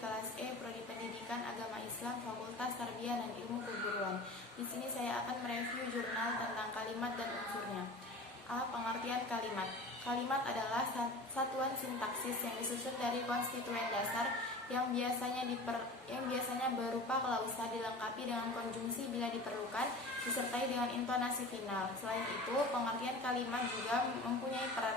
kelas E, Prodi Pendidikan Agama Islam, Fakultas Tarbiyah dan Ilmu Keguruan. Di sini saya akan mereview jurnal tentang kalimat dan unsurnya. A. Pengertian kalimat. Kalimat adalah satuan sintaksis yang disusun dari konstituen dasar yang biasanya berupa klausa dilengkapi dengan konjungsi bila diperlukan, disertai dengan intonasi final. Selain itu, pengertian kalimat juga mempunyai peran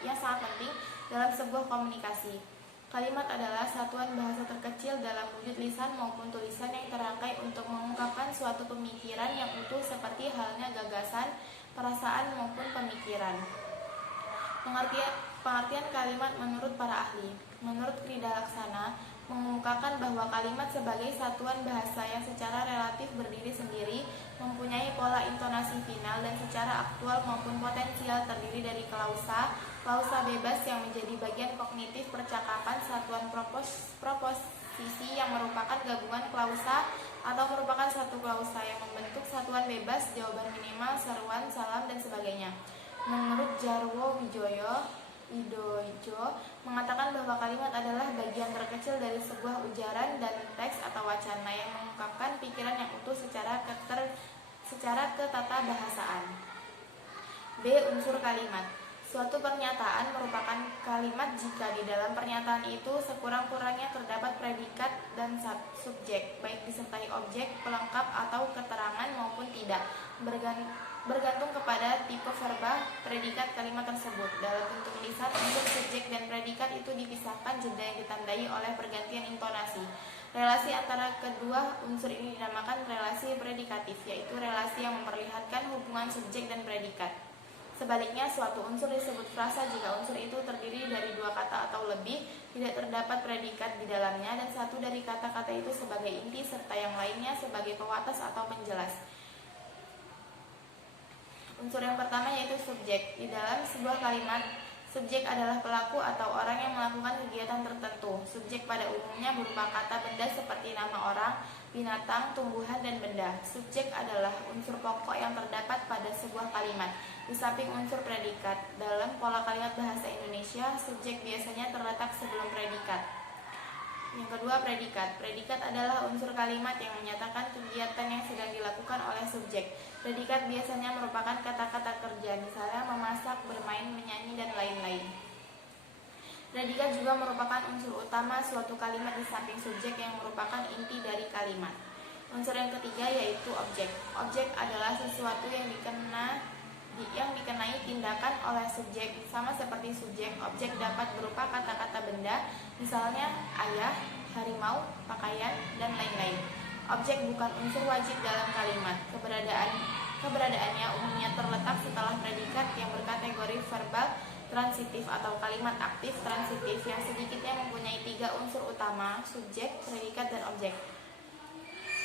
yang sangat penting dalam sebuah komunikasi. Kalimat adalah satuan bahasa terkecil dalam wujud lisan maupun tulisan yang terangkai untuk mengungkapkan suatu pemikiran yang utuh seperti halnya gagasan, perasaan maupun pemikiran. Pengertian kalimat menurut para ahli. Menurut Krida Laksana, mengemukakan bahwa kalimat sebagai satuan bahasa yang secara relatif berdiri sendiri, mempunyai pola intonasi final dan secara aktual maupun potensial terdiri dari klausa bebas yang menjadi bagian kognitif percakapan, satuan proposisi yang merupakan gabungan klausa atau merupakan satu klausa yang membentuk satuan bebas, jawaban minimal, seruan, salam, dan sebagainya. Menurut Jarwo Widojo mengatakan bahwa kalimat adalah bagian terkecil dari sebuah ujaran dan teks atau wacana yang mengungkapkan pikiran yang utuh secara ketatabahasaan. B. Unsur kalimat. Suatu pernyataan merupakan kalimat jika di dalam pernyataan itu sekurang-kurangnya terdapat predikat dan subjek, baik disertai objek, pelengkap atau keterangan maupun tidak, bergantung kepada tipe verba predikat kalimat tersebut. Dalam bentuk lisan, unsur subjek dan predikat itu dipisahkan jeda yang ditandai oleh pergantian intonasi. Relasi antara kedua unsur ini dinamakan relasi predikatif, yaitu relasi yang memperlihatkan hubungan subjek dan predikat. Sebaliknya, suatu unsur disebut frasa jika unsur itu terdiri dari dua kata atau lebih, tidak terdapat predikat di dalamnya, dan satu dari kata-kata itu sebagai inti serta yang lainnya sebagai pewatas atau penjelas. Unsur yang pertama yaitu subjek. Di dalam sebuah kalimat, subjek adalah pelaku atau orang yang melakukan kegiatan tertentu. Subjek pada umumnya berupa kata benda seperti nama orang, binatang, tumbuhan, dan benda. Subjek adalah unsur pokok yang terdapat pada sebuah kalimat. Di samping unsur predikat, dalam pola kalimat bahasa Indonesia, subjek biasanya terletak sebelum predikat. Yang kedua, predikat. Predikat adalah unsur kalimat yang menyatakan kegiatan yang sedang dilakukan oleh subjek. Predikat biasanya merupakan kata-kata kerja, misalnya memasak, bermain, menyanyi, dan lain-lain. Predikat juga merupakan unsur utama suatu kalimat di samping subjek yang merupakan inti dari kalimat. Unsur yang ketiga yaitu objek. Objek adalah sesuatu yang dikenai tindakan oleh subjek. Sama seperti subjek, objek dapat berupa kata-kata benda, misalnya ayah, harimau, pakaian, dan lain-lain. Objek bukan unsur wajib dalam kalimat. Keberadaannya umumnya terletak setelah predikat yang berkategori verbal transitif atau kalimat aktif transitif yang sedikitnya mempunyai tiga unsur utama, subjek, predikat, dan objek.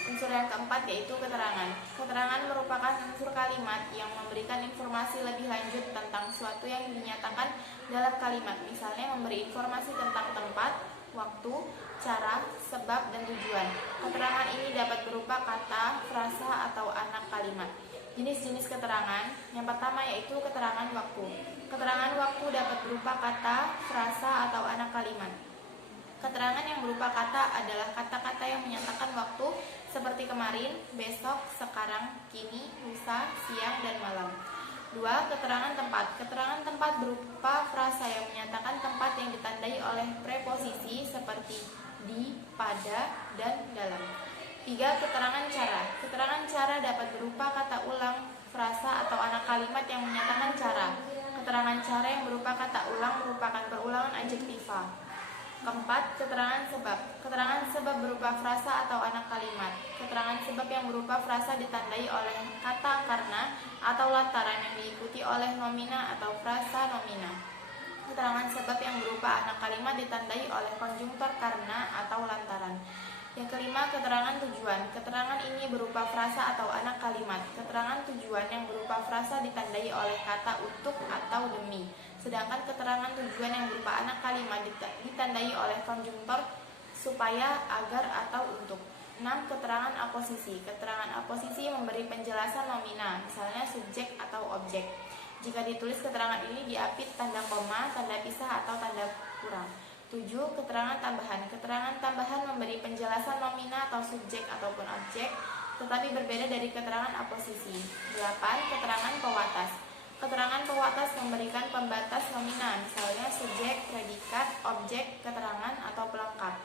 Unsur yang keempat yaitu keterangan. Keterangan merupakan unsur kalimat yang memberikan informasi lebih lanjut tentang sesuatu yang dinyatakan dalam kalimat, misalnya memberi informasi tentang tempat, waktu, cara, sebab, dan tujuan. Keterangan ini dapat berupa kata, frasa, atau anak kalimat. Jenis-jenis keterangan. Yang pertama yaitu keterangan waktu. Keterangan waktu dapat berupa kata, frasa, atau anak kalimat. Keterangan yang berupa kata adalah kata-kata yang menyatakan waktu seperti kemarin, besok, sekarang, kini, lusa, siang, dan malam. 2. Keterangan tempat. Keterangan tempat berupa frasa yang menyatakan tempat yang ditandai oleh preposisi seperti di, pada, dan dalam. 3. Keterangan cara. Keterangan cara dapat berupa kata ulang, frasa, atau anak kalimat yang menyatakan cara. Keterangan cara yang berupa kata ulang merupakan perulangan adjektiva. 4. Keterangan sebab. Keterangan sebab berupa frasa atau anak kalimat. Keterangan sebab yang berupa frasa ditandai oleh kata karena atau lantaran yang diikuti oleh nomina atau frasa nomina. Keterangan sebab yang berupa anak kalimat ditandai oleh konjungtor karena atau lantaran. Yang kelima, keterangan tujuan. Keterangan ini berupa frasa atau anak kalimat. Keterangan tujuan yang berupa frasa ditandai oleh kata untuk atau demi. Sedangkan keterangan tujuan yang berupa anak kalimat ditandai oleh konjungtor supaya, agar, atau untuk. 6. Keterangan aposisi. Keterangan aposisi memberi penjelasan nomina, misalnya subjek atau objek. Jika ditulis keterangan ini diapit tanda koma, tanda pisah, atau tanda kurang. 7. Keterangan tambahan. Keterangan tambahan memberi penjelasan nomina atau subjek ataupun objek, tetapi berbeda dari keterangan aposisi. 8. Keterangan pewatas. Keterangan pewatas memberikan pembatas nomina, misalnya subjek, predikat, objek, keterangan, atau pelengkap.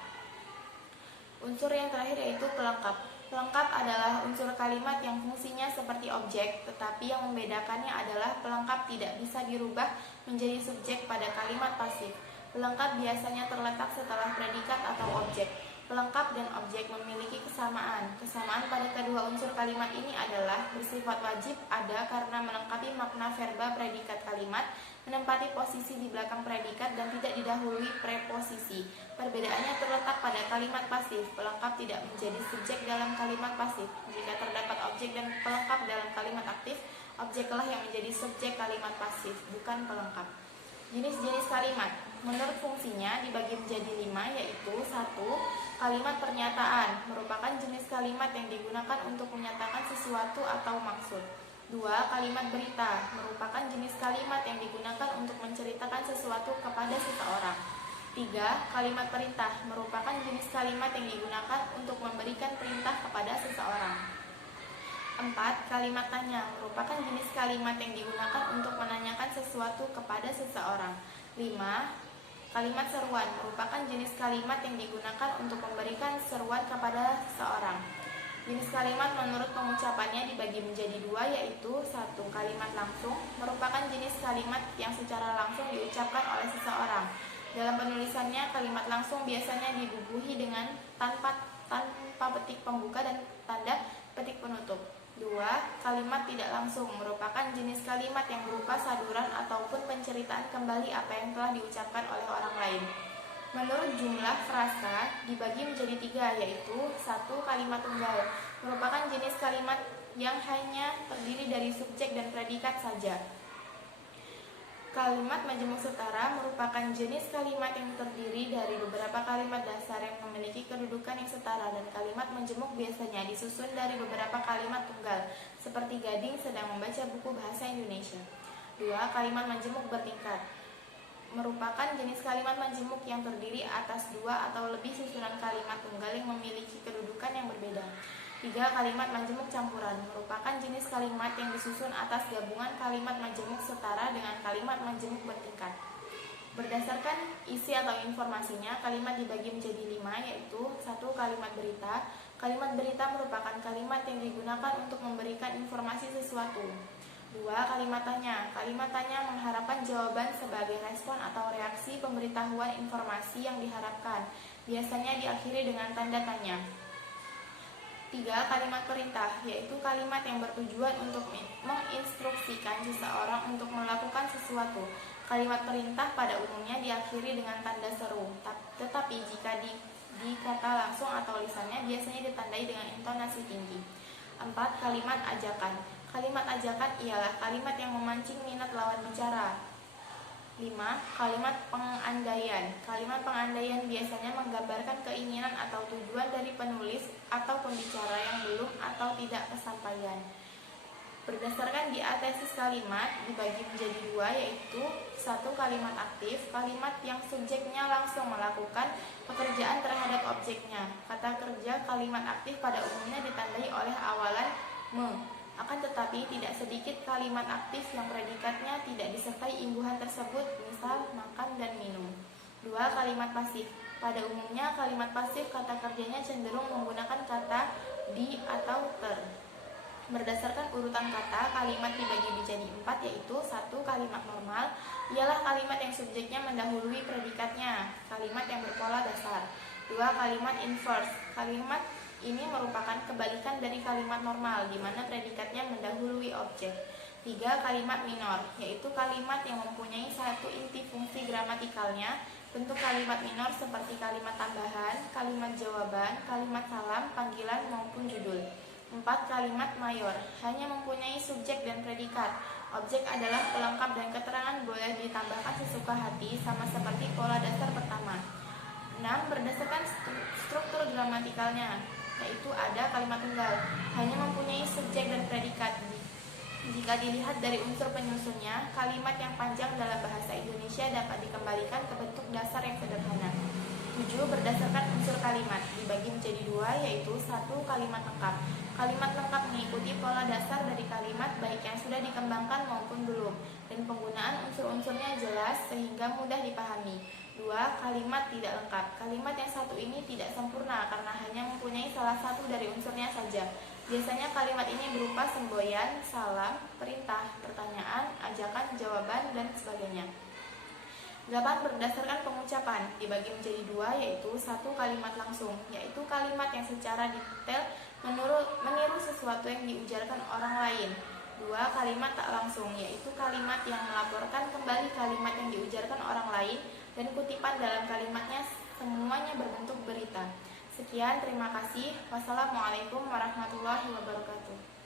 Unsur yang terakhir yaitu pelengkap. Pelengkap adalah unsur kalimat yang fungsinya seperti objek, tetapi yang membedakannya adalah pelengkap tidak bisa dirubah menjadi subjek pada kalimat pasif. Pelengkap biasanya terletak setelah predikat atau objek. Pelengkap dan objek memiliki kesamaan. Kesamaan pada kedua unsur kalimat ini adalah bersifat wajib ada karena melengkapi makna verba predikat kalimat, menempati posisi di belakang predikat dan tidak didahului preposisi. Perbedaannya terletak pada kalimat pasif. Pelengkap tidak menjadi subjek dalam kalimat pasif. Jika terdapat objek dan pelengkap dalam kalimat aktif, objeklah yang menjadi subjek kalimat pasif, bukan pelengkap. Jenis-jenis kalimat menurut fungsinya dibagi menjadi 5, yaitu 1. Kalimat pernyataan merupakan jenis kalimat yang digunakan untuk menyatakan sesuatu atau maksud. 2. Kalimat berita merupakan jenis kalimat yang digunakan untuk menceritakan sesuatu kepada seseorang. 3. Kalimat perintah merupakan jenis kalimat yang digunakan untuk memberikan perintah kepada seseorang. 4. Kalimat tanya merupakan jenis kalimat yang digunakan untuk menanyakan sesuatu kepada seseorang. 5. Kalimat seruan merupakan jenis kalimat yang digunakan untuk memberikan seruan kepada seseorang. Jenis kalimat menurut pengucapannya dibagi menjadi 2, yaitu 1. Kalimat langsung merupakan jenis kalimat yang secara langsung diucapkan oleh seseorang. Dalam penulisannya, kalimat langsung biasanya dibubuhi dengan tanpa petik pembuka dan tanda petik penutup. 2. Kalimat tidak langsung merupakan jenis kalimat yang berupa saduran ataupun penceritaan kembali apa yang telah diucapkan oleh orang lain. Menurut jumlah frasa dibagi menjadi 3, yaitu 1. Kalimat tunggal merupakan jenis kalimat yang hanya terdiri dari subjek dan predikat saja. Kalimat majemuk setara merupakan jenis kalimat yang terdiri dari beberapa kalimat dasar yang memiliki kedudukan yang setara, dan kalimat majemuk biasanya disusun dari beberapa kalimat tunggal, seperti Gading sedang membaca buku bahasa Indonesia. 2. Kalimat majemuk bertingkat merupakan jenis kalimat majemuk yang terdiri atas 2 atau lebih susunan kalimat tunggal yang memiliki kedudukan yang berbeda. 3. Kalimat majemuk campuran merupakan jenis kalimat yang disusun atas gabungan kalimat majemuk setara dengan kalimat majemuk bertingkat. Berdasarkan isi atau informasinya, kalimat dibagi menjadi 5, yaitu 1. Kalimat berita. Kalimat berita merupakan kalimat yang digunakan untuk memberikan informasi sesuatu. 2. Kalimat tanya. Kalimat tanya mengharapkan jawaban sebagai respon atau reaksi pemberitahuan informasi yang diharapkan, biasanya diakhiri dengan tanda tanya. 3. Kalimat perintah, yaitu kalimat yang bertujuan untuk menginstruksikan seseorang untuk melakukan sesuatu. Kalimat perintah pada umumnya diakhiri dengan tanda seru, tetapi jika di kata langsung atau lisannya biasanya ditandai dengan intonasi tinggi. 4. Kalimat ajakan. Kalimat ajakan ialah kalimat yang memancing minat lawan bicara. 5. Kalimat pengandaian. Kalimat pengandaian biasanya menggambarkan keinginan atau tujuan dari penulis atau pembicara yang belum atau tidak kesampaian. Berdasarkan diatesis kalimat dibagi menjadi 2, yaitu 1. Kalimat aktif, kalimat yang subjeknya langsung melakukan pekerjaan terhadap objeknya. Kata kerja kalimat aktif pada umumnya ditandai oleh awalan me. Akan tetapi tidak sedikit kalimat aktif yang predikatnya tidak disertai imbuhan tersebut, misal makan dan minum. 2. Kalimat pasif. Pada umumnya kalimat pasif kata kerjanya cenderung menggunakan kata di atau ter. Berdasarkan urutan kata, kalimat dibagi menjadi 4, yaitu 1. Kalimat normal ialah kalimat yang subjeknya mendahului predikatnya, kalimat yang berpola dasar. 2. Kalimat inverse. Kalimat ini merupakan kebalikan dari kalimat normal, di mana predikatnya mendahului objek. 3. Kalimat minor, yaitu kalimat yang mempunyai satu inti fungsi gramatikalnya. Bentuk kalimat minor seperti kalimat tambahan, kalimat jawaban, kalimat salam, panggilan, maupun judul. 4. Kalimat mayor, hanya mempunyai subjek dan predikat. Objek adalah pelengkap dan keterangan boleh ditambahkan sesuka hati, sama seperti pola dasar pertama. 6. Berdasarkan struktur gramatikalnya, yaitu ada kalimat tunggal, hanya mempunyai subjek dan predikat. Jika Jika dilihat dari unsur penyusunnya, kalimat yang panjang dalam bahasa Indonesia dapat dikembalikan ke bentuk dasar yang sederhana. 7. Berdasarkan unsur kalimat dibagi menjadi 2, yaitu 1. Kalimat lengkap. Kalimat lengkap mengikuti pola dasar dari kalimat baik yang sudah dikembangkan maupun belum, dan penggunaan unsur-unsurnya jelas sehingga mudah dipahami. 2. Kalimat tidak lengkap. Kalimat yang satu ini tidak sempurna karena hanya mempunyai salah satu dari unsurnya saja. Biasanya kalimat ini berupa semboyan, salam, perintah, pertanyaan, ajakan, jawaban, dan sebagainya. 8. Berdasarkan pengucapan dibagi menjadi 2, yaitu 1. Kalimat langsung, yaitu kalimat yang secara detail meniru sesuatu yang diujarkan orang lain. 2. Kalimat tak langsung, yaitu kalimat yang melaporkan kembali kalimat yang diujarkan orang lain dan kutipan dalam kalimatnya semuanya berbentuk berita. Sekian, terima kasih. Wassalamualaikum warahmatullahi wabarakatuh.